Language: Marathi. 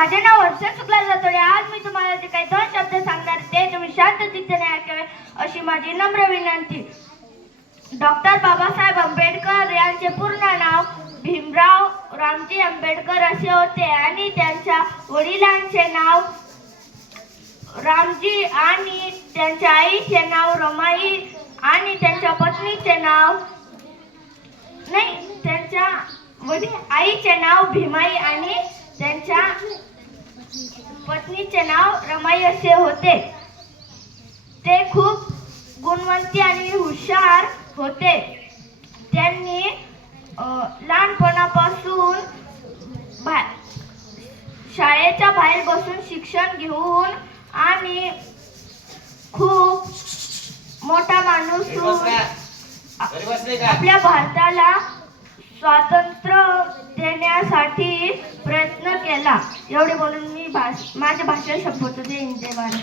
माझे नाव वर्ष शुक्ला जातोडे आज मी तुम्हाला जे काही दोन शब्द सांगणार ते तुम्ही शांत चित्ताने ऐकावे अशी माझी नम्र विनंती. डॉक्टर बाबासाहेब आंबेडकर यांचे पूर्ण नाव भीमराव रामजी आंबेडकर असे होते आणि त्यांच्या वडिलांचे नाव रामजी आणि त्यांच्या आईचे नाव रमाई आणि त्यांच्या पत्नीचे नाव नाही त्यांच्या वडील आईचे नाव भीमाई आणि पत्नीचे नाव रमाई असे होते. ते खूप गुणवंती आणि हुशार होते. त्यांनी लहानपणापासून शाळेच्या बाहेर बसून शिक्षण घेऊन आणि खूप मोठा माणूस? आपल्या भारताला स्वातंत्र्य देण्यासाठी प्रयत्न केला. एवढे बोलून मी भाष माझ्या भाषेत संपवतो जय हिंद जय भारत